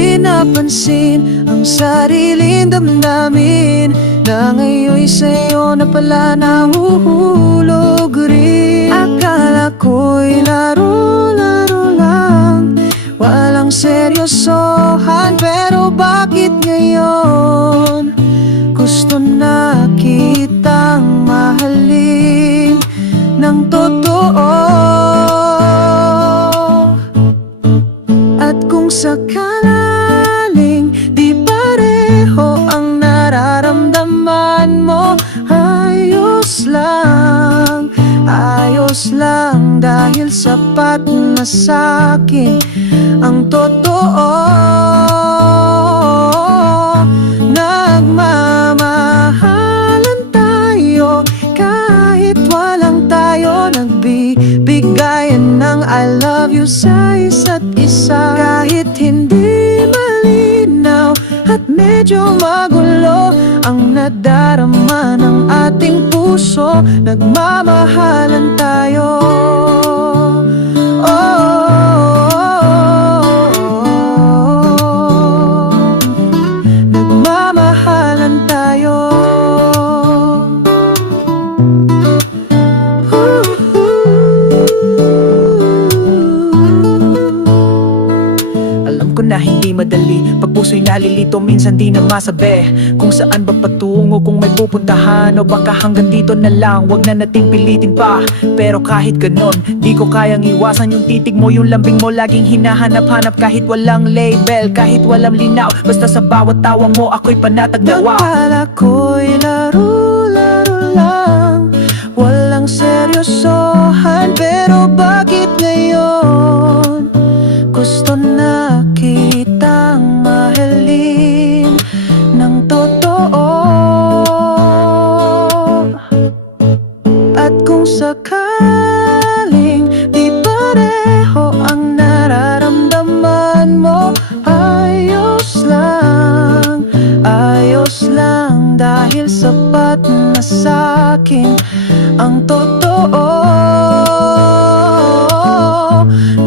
pinapansin ang sariling damdamin na ngayon'y sa'yo na pala nahuhulog rin. Akala ko'y laro-laro lang, walang seryosohan, pero bakit ngayon gusto na kitang mahalin ng totoo? At kung sakaling di pareho ang nararamdaman mo, ayos lang dahil sapat na sa'kin ang totoo. Nagmamahalan tayo kahit walang tayo, nagbibigayan ng I love you sa isa't isa. Kahit hindi malinaw at medyo magulo ang nadarama ng ating puso, nagmamahalan tayo. Nagmamahalan tayo. Alam ko na hindi madali pag puso'y nalilito, minsan di na masabi kung saan ba patungo, kung may pupuntahan o baka hanggang dito na lang, wag na nating pilitin pa. Pero kahit ganon, di ko kayang iwasan yung titig mo, yung lambing mo laging hinahanap-hanap. Kahit walang label, kahit walang linaw, basta sa bawat tawa mo ako'y panatag na wow. Akala ko'y laro-laro lang, walang seryosohan, pero bakit ngayon gusto na kitang mahalin ng totoo? At kung sakaling di pareho ang nararamdaman mo, ayos lang dahil sapat na sa'kin ang totoo.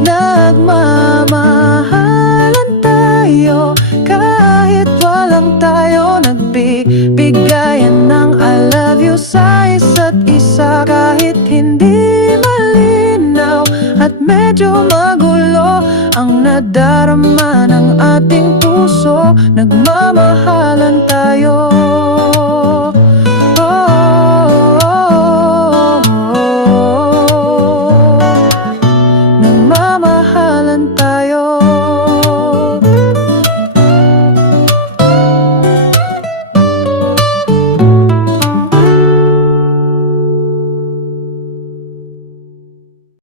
Nagmamahalan tayo kahit walang tayo, nagbibigayan ng I love you sa isa't isa. Kahit hindi malinaw at medyo magulo ang nadarama ng ating puso, nagmamahalan tayo.